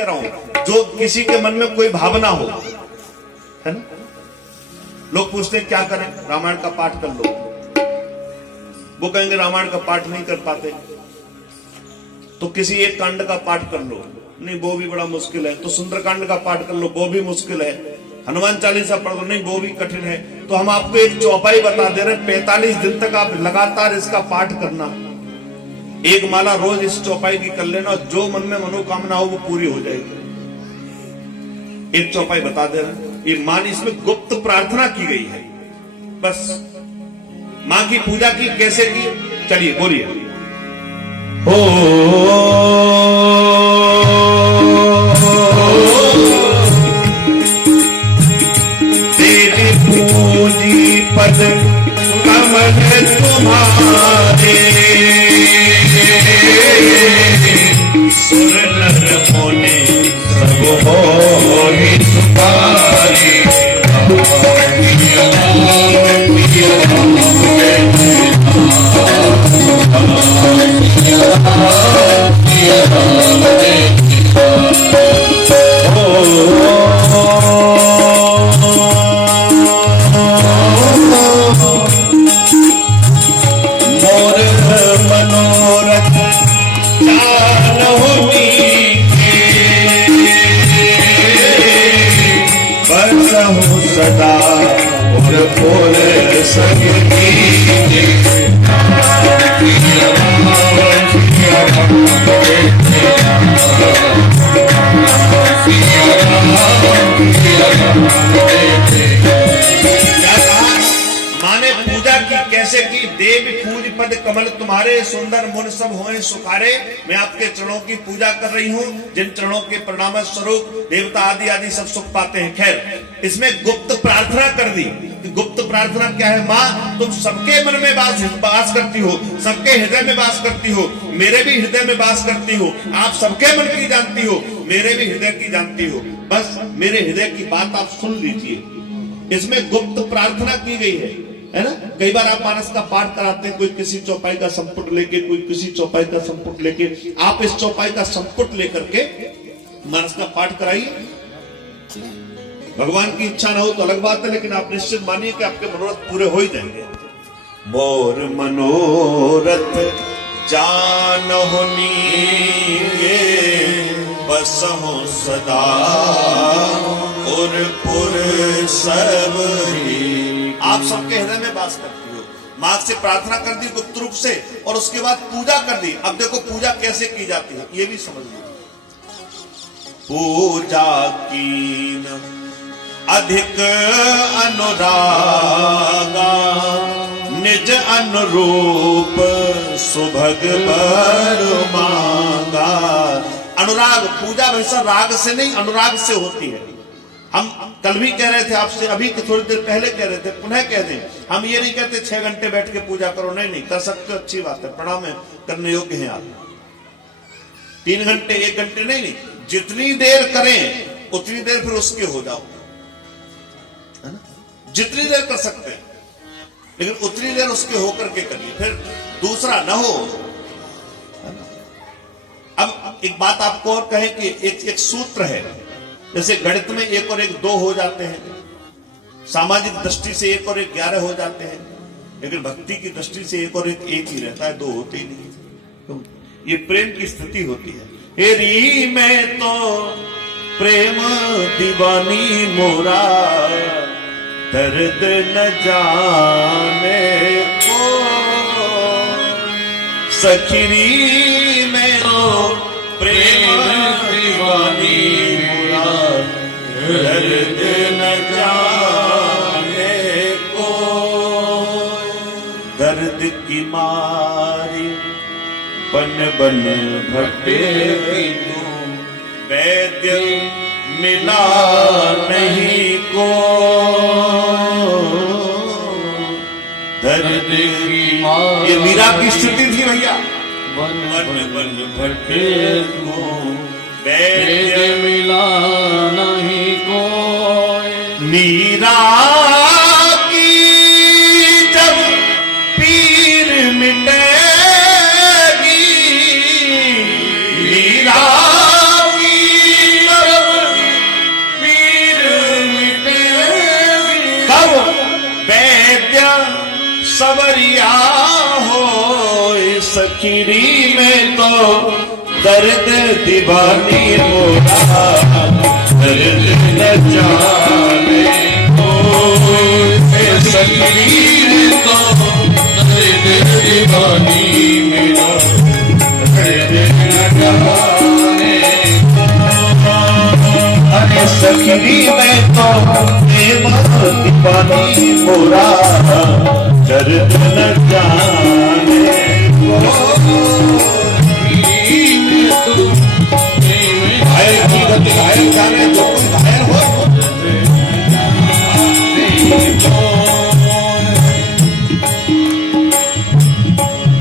कह रहा हूं, जो किसी के मन में कोई भावना हो, है ना, लोग पूछते हैं क्या करें, रामायण का पाठ कर लो। वो कहेंगे रामायण का पाठ नहीं कर पाते तो किसी एक कांड का पाठ कर लो, नहीं वो भी बड़ा मुश्किल है, तो सुंदरकांड का पाठ कर लो, वो भी मुश्किल है, हनुमान चालीसा पढ़ लो, नहीं वो भी कठिन है। तो हम आपको एक चौपाई बता दे रहे हैं, 45 दिन तक आप लगातार इसका पाठ करना, एक माला रोज इस चौपाई की कर लेना, जो मन में मनोकामना हो वो पूरी हो जाएगी। एक चौपाई बता दे रहे हैं, ये मान इसमें गुप्त प्रार्थना की गई है। बस मां की पूजा की कैसे की, चलिए बोलिए। देवी पूजी पद कमल तुम्हारे, सुर नर होने सब होई तुम्हारे। सदा और बोल सके माने पूजा की कैसे की, देव पूज पद कमल तुम्हारे, सुंदर मुन सब होए सुखारे। मैं आपके चरणों की पूजा कर रही हूँ, जिन चरणों के परिणाम स्वरूप देवता आदि आदि सब सुख पाते हैं। खैर, इसमें गुप्त प्रार्थना कर दी। गुप्त प्रार्थना क्या है, माँ तुम सबके मन में वास करती हो, सबके हृदय में वास करती हो, मेरे भी हृदय में वास करती हो, आप सबके मन की जानती हो, मेरे भी हृदय की जानती हो, बस मेरे हृदय की बात आप सुन लीजिए। इसमें गुप्त प्रार्थना की गई है ना। कई बार आप मानस का पाठ कराते हैं, कोई किसी चौपाई का संपुट लेके, कोई किसी चौपाई का संपुट लेके, आप इस चौपाई का संपुट लेकर के मानस का पाठ कराइए। भगवान की इच्छा ना हो तो अलग बात है, लेकिन आप निश्चित मानिए कि आपके मनोरथ पूरे हो ही जाएंगे। मोर मनोरथ जानहु नीके, बसहु सदा उरपुर सबरी। आप सबके हृदय में वास करती हो, मां से प्रार्थना कर दी गुप्त रूप से, और उसके बाद पूजा कर दी। अब देखो पूजा कैसे की जाती है ये भी समझ लो। पूजा कीन अधिक अनुरागा, निज अनुरूप सुभग बर मांगा। अनुराग, पूजा वैसा राग से नहीं अनुराग से होती है। हम कल भी कह रहे थे आपसे, अभी थोड़ी देर पहले कह रहे थे, पुनः कह दें, हम ये नहीं कहते 6 घंटे बैठ के पूजा करो, नहीं कर सकते हो, अच्छी बात है, प्रणाम है, करने योग्य हैं आप। 3 घंटे 1 घंटे नहीं, जितनी देर करें उतनी देर फिर उसके हो जाओ, है ना। जितनी देर कर सकते हैं, लेकिन उतनी देर उसके होकर के करिए, फिर दूसरा न हो। अब एक बात आपको और कहें कि एक सूत्र है, जैसे गणित में 1 और 1 2 हो जाते हैं, सामाजिक दृष्टि से 1 और 1 11 हो जाते हैं, लेकिन भक्ति की दृष्टि से 1 और 1 ही रहता है, 2 होते ही नहीं। तो ये प्रेम की स्थिति होती है। हेरी मैं तो प्रेम दीवानी मोरा, दर्द न जाने को सखरी में तो प्रेम दीवानी मोरा, दर्द न जाने को। दर्द की मारी बन बन भटे तू, वैद्य मिला नहीं को। दर्द की मारी, ये मीरा की स्थिति थी भैया। बन बन भटे को, वैद्य मिला नहीं को। मीरा की जब पीर मिटे, मीरा की सखीरी में तो दर्द दीवानी मोरा दर्द न जाने सखी में तो दर्द दीवानी मेरा दर्द न जाने। अरे सखी में तो दीवानी मोरा दर्द न जाने घायल की गति घायल जाने जो कोई घायल हो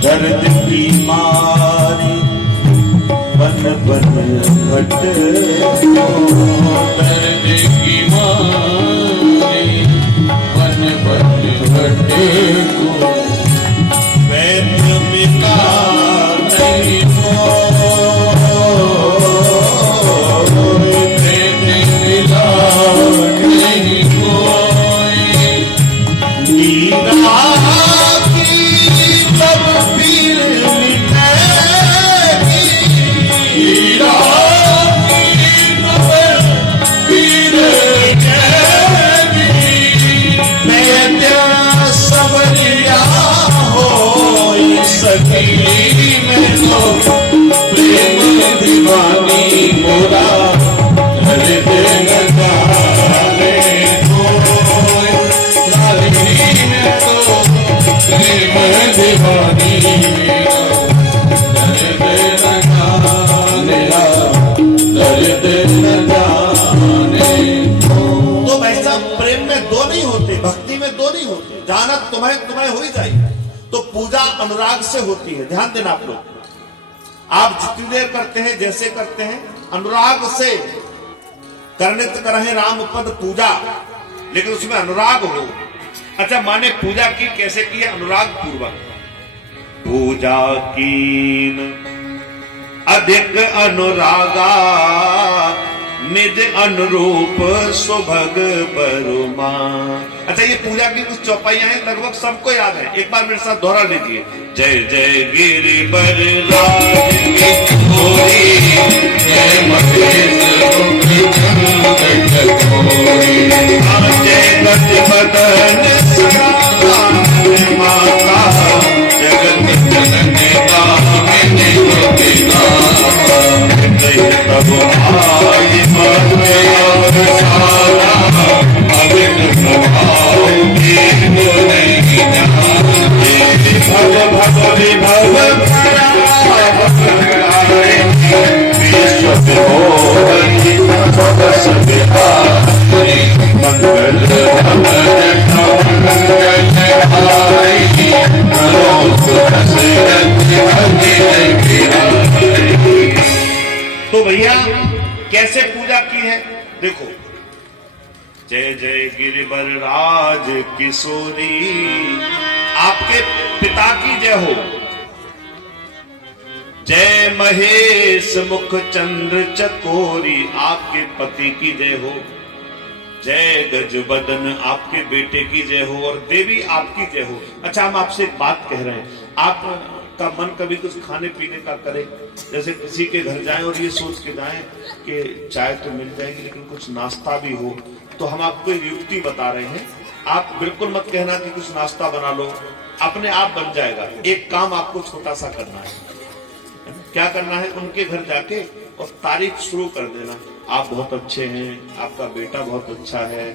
दर्द की मारी बन बन घट दर्द की मारी बन बन घटे को वैद्य मिला नहीं मिला नहीं कोई नीरा की तब पीर मिटेगी हीरा की नवर पीर वैद्य सबरिया हो सखी में तो प्रेम दीवानी मोरा दर्द न जाने कोई लालनी में तो प्रेम दीवानी मेरा दर्द न जाने दर्द न जाने। तो भाई साहब प्रेम में दो नहीं होते, भक्ति में दो नहीं होते, जानत तुम्हें तुम्हें हो ही जाए। तो पूजा अनुराग से होती है, ध्यान देना आप लोग। आप जितनी देर करते हैं जैसे करते हैं अनुराग से करनित करहे राम पद पूजा, लेकिन उसमें अनुराग हो। अच्छा माने पूजा की कैसे की है? अनुराग पूर्वक पूजा कीन अधिक अनुरागा निज अनुरूप सुभग बरुमा। अच्छा ये पूजा की कुछ चौपाइयां हैं, लगभग सबको याद है, एक बार मेरे साथ दोहरा लीजिए। जय जय गिरिवर राज की गोरी, जय महेश जय गति बदन माता जगत जनन दामिनी गोपिका तब आज मन में सारा अविन प्रभाव की नहीं भव भव विभव विश्व विमोहनी भव बिहारी मंगल तो भैया कैसे पूजा की है देखो। जय जय गिरिवर राज किशोरी, आपके पिता की जय हो। जय महेश मुख चंद्र चकोरी, आपके पति की जय हो। जय गजबदन, आपके बेटे की जय हो। और देवी आपकी जय हो। अच्छा हम आपसे एक बात कह रहे हैं, आपका मन कभी कुछ खाने पीने का करे, जैसे किसी के घर जाएं और ये सोच के जाएं कि चाय तो मिल जाएगी लेकिन कुछ नाश्ता भी हो, तो हम आपको एक युक्ति बता रहे हैं। आप बिल्कुल मत कहना कि कुछ नाश्ता बना लो, अपने आप बन जाएगा। एक काम आपको छोटा सा करना है। क्या करना है? उनके घर जाके और तारीफ शुरू कर देना, आप बहुत अच्छे हैं, आपका बेटा बहुत अच्छा है,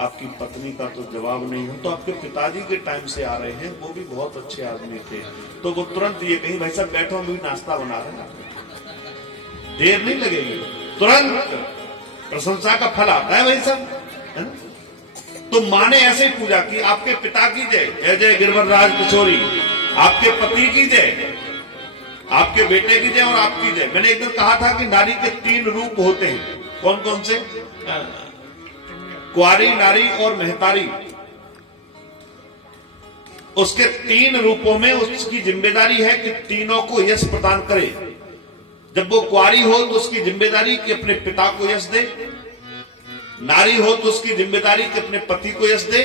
आपकी पत्नी का तो जवाब नहीं हो, तो आपके पिताजी के टाइम से आ रहे हैं, वो भी बहुत अच्छे आदमी थे। तो वो तुरंत ये कहीं भाई साहब बैठो, हम भी नाश्ता बना रहे हैं, देर नहीं लगेगी, तुरंत प्रशंसा का फल आता है भाई साहब, है ना? तो माने ऐसे ही पूजा की, आपके पिता की जय, जय जय गिरवर राज किशोरी, आपके पति की जय, आपके बेटे की जय और आपकी जय। मैंने एक दिन कहा था कि नारी के 3 रूप होते हैं, कौन कौन से? कुंवारी, नारी और महतारी। उसके 3 रूपों में उसकी जिम्मेदारी है कि तीनों को यश प्रदान करे। जब वो कुंवारी हो तो उसकी जिम्मेदारी कि अपने पिता को यश दे, नारी हो तो उसकी जिम्मेदारी कि अपने पति को यश दे,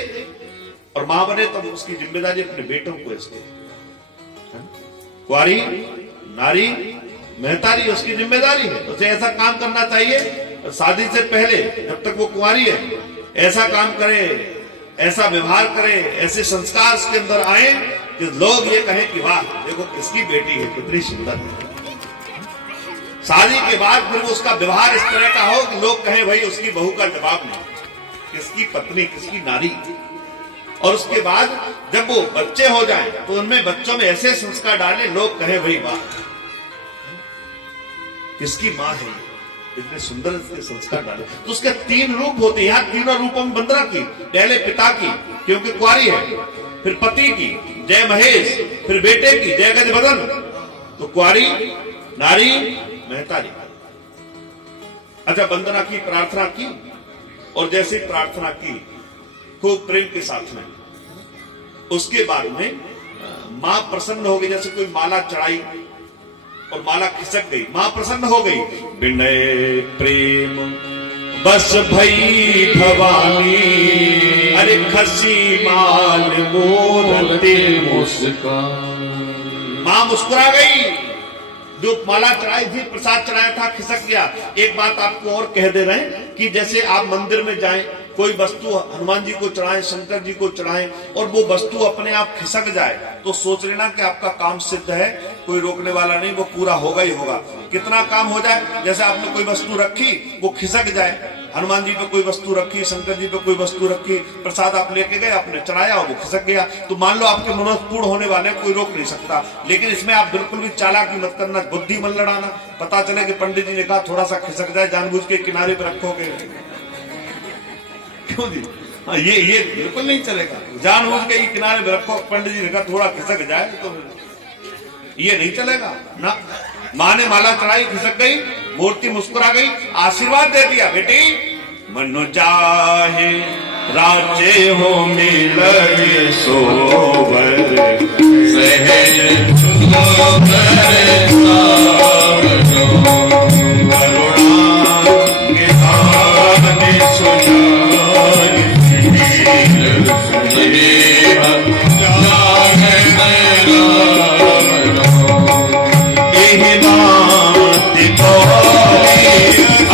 और मां बने तब उसकी जिम्मेदारी अपने बेटों को यश दे। कुंवारी नारी महतारी उसकी जिम्मेदारी है, उसे ऐसा काम करना चाहिए शादी से पहले जब तक वो कुंवारी है, ऐसा काम करे, ऐसा व्यवहार करे, ऐसे संस्कार उसके अंदर आए कि लोग ये कहें कि वाह देखो किसकी बेटी है, कितनी सुंदर है। शादी के बाद फिर उसका व्यवहार इस तरह का हो कि लोग कहें भाई उसकी बहू का जवाब नहीं, किसकी पत्नी, किसकी नारी। और उसके बाद जब वो बच्चे हो जाएं तो उनमें बच्चों में ऐसे संस्कार डाले लोग कहें भाई वाह किसकी माँ है, इतने सुंदर इसके संस्कार डाले। तो उसके 3 रूप होते हैं, यहाँ तीनों रूपों में वंदना की, पहले पिता की क्योंकि कुंवारी है, फिर पति की जय महेश, फिर बेटे की जय गजबदन। तो कुंवारी नारी महतारी। अच्छा, वंदना की, प्रार्थना की, और जैसे प्रार्थना की खूब प्रेम के साथ में, उसके बाद में मां प्रसन्न हो गई। जैसे कोई माला चढ़ाई और माला खिसक गई, मां प्रसन्न हो गई, विनय प्रेम बस भई भवानी, अरे खसी माल मोरते मुस्कान। मां मुस्कुरा गई, जो माला चढ़ाई थी, प्रसाद चढ़ाया था, खिसक गया। एक बात आपको और कह दे रहे हैं कि जैसे आप मंदिर में जाएं, कोई वस्तु हनुमान जी को चढ़ाएं, शंकर जी को चढ़ाएं, और वो वस्तु अपने आप खिसक जाए तो सोच लेना कि आपका काम सिद्ध है, कोई रोकने वाला नहीं, वो पूरा होगा ही होगा। कितना काम हो जाए, जैसे आपने कोई वस्तु रखी वो खिसक जाए, हनुमान जी पे कोई वस्तु रखी, शंकर जी पे कोई वस्तु रखी, प्रसाद आप लेके गए, आपने चढ़ाया और वो खिसक गया, तो मान लो आपके मनोरथ पूर्ण होने वाले, कोई रोक नहीं सकता। लेकिन इसमें आप बिल्कुल भी चालाकी मत करना, बुद्धि मत लड़ाना। पता चले कि पंडित जी ने कहा थोड़ा सा खिसक जाए, जानबूझ के किनारे पे रखोगे, क्यों जी? हाँ, ये बिल्कुल नहीं चलेगा। जानबूझ के किनारे पे रखो, पंडित जी ने कहा थोड़ा खिसक जाए, तो ये नहीं चलेगा ना। माँ ने माला चढ़ाई, खिसक गई, मूर्ति मुस्कुरा गई, आशीर्वाद दे दिया, बेटी मनु चाहे राज्य हो मिलए सोवर, सहज सोवर सावरो, करुणा निधान सुनाय शील स्नेह जान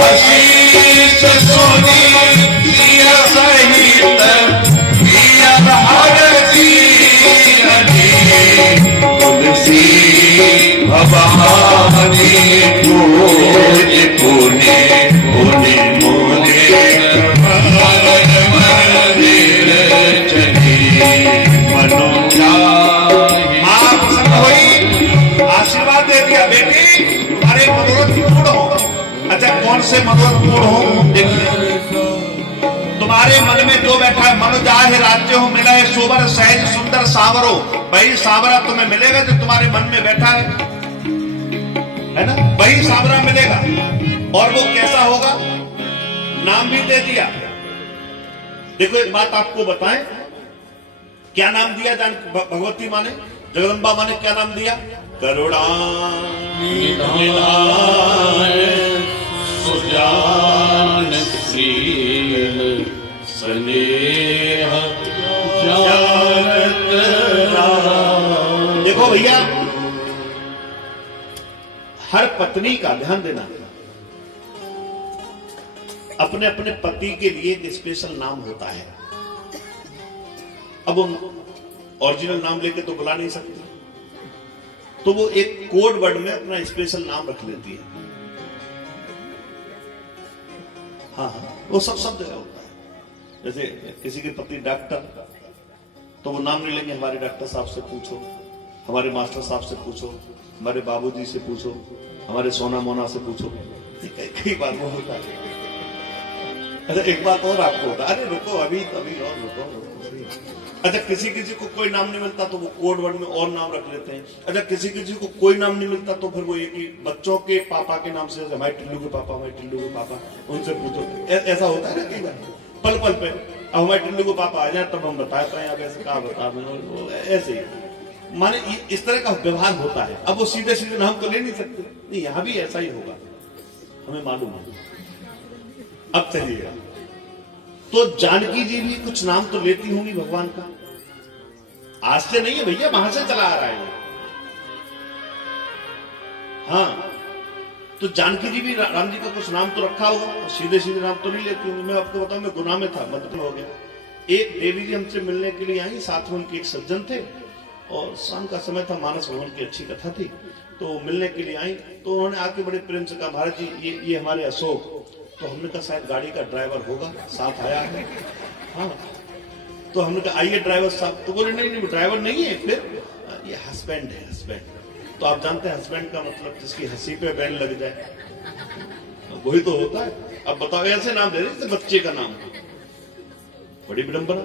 आशीष सोनी सिय सहित पियर हर जीवनी, तुलसी भवानी पूज पुनि पुनि मोरे मंदिर चली मनो चाहि। मां प्रसन्न हुई, आशीर्वाद दे दिया, बेटी तुम्हारे मनोरथ पूर्ण हो। अच्छा, कौन से मनोरथ पूर्ण हो? देखिए, तुम्हारे मन में जो बैठा है, मनु जाहे राज्य हो मिला है सोबर, सहज सुंदर सावरो। वही सावरा तुम्हें मिलेगा जो तुम्हारे मन में बैठा है ना, वही सावरा मिलेगा। और वो कैसा होगा? नाम भी दे दिया। देखो एक बात आपको बताएं, क्या नाम दिया जान भगवती माँ ने, जगदम्बा माँ ने क्या नाम दिया? करुणा निधान सुजान शील स्नेह जानत राम। देखो भैया, हर पत्नी का ध्यान देना, अपने अपने पति के लिए एक स्पेशल नाम होता है। अब ओरिजिनल नाम लेके तो बुला नहीं सकते, तो वो एक कोड वर्ड में अपना स्पेशल नाम रख लेती है। हाँ, वो सब जगह होता है। जैसे किसी के पति डॉक्टर, तो वो नाम नहीं लेंगे, हमारे डॉक्टर साहब से पूछो, हमारे मास्टर साहब से पूछो, हमारे बाबूजी से पूछो, हमारे सोना मोना से पूछो। कई बार वो होता है। अच्छा, एक बात और आपको होता है, अरे रुको अभी और रुको। अच्छा, किसी को कोई नाम नहीं मिलता तो वो कोड वर्ड में और नाम रख लेते हैं। अच्छा, किसी को कोई नाम नहीं मिलता तो फिर वो ये कि बच्चों के पापा के नाम से, हमारे टिल्लू के पापा, हमारे टिल्लू के पापा, उनसे पूछो। ऐसा होता है ना कई बार, पल पल पे। अब हमारे टिल्लू के पापा आ जाए तब हम बताते हैं, आप ऐसे कहा बता, ऐसे ही माने इस तरह का व्यवहार होता है। अब वो सीधे सीधे नाम तो ले नहीं सकते, नहीं, यहां भी ऐसा ही होगा, हमें मालूम है। अब चलिएगा, तो जानकी जी भी कुछ नाम तो लेती होंगी भगवान का। आज से नहीं है भैया, वहां से चला आ रहा है। हाँ, तो जानकी जी भी राम जी का कुछ नाम तो रखा होगा, सीधे सीधे नाम तो नहीं लेती हूँ। मैं आपको बताऊं, मैं गुनाह में था, मत हो गया। एक देवी जी हमसे मिलने के लिए आई, साथ में उनके एक सज्जन थे और शाम का समय था, मानस भवन की अच्छी कथा थी, तो मिलने के लिए आई। तो उन्होंने आके बड़े प्रेम से कहा, महाराज जी ये हमारे अशोक। तो हमने कहा शायद गाड़ी का ड्राइवर होगा, साथ आया है। हाँ, तो हमने कहा आइए ड्राइवर साहब। तो बोले नहीं नहीं ड्राइवर नहीं है, फिर ये हस्बैंड है, हस्बैंड। तो आप जानते हैं हस्बैंड का मतलब जिसकी हंसी पे बैन लग जाए, वही तो होता है। अब बताओ, ऐसे नाम दे रहे बच्चे का नाम, बड़ी विडंबना।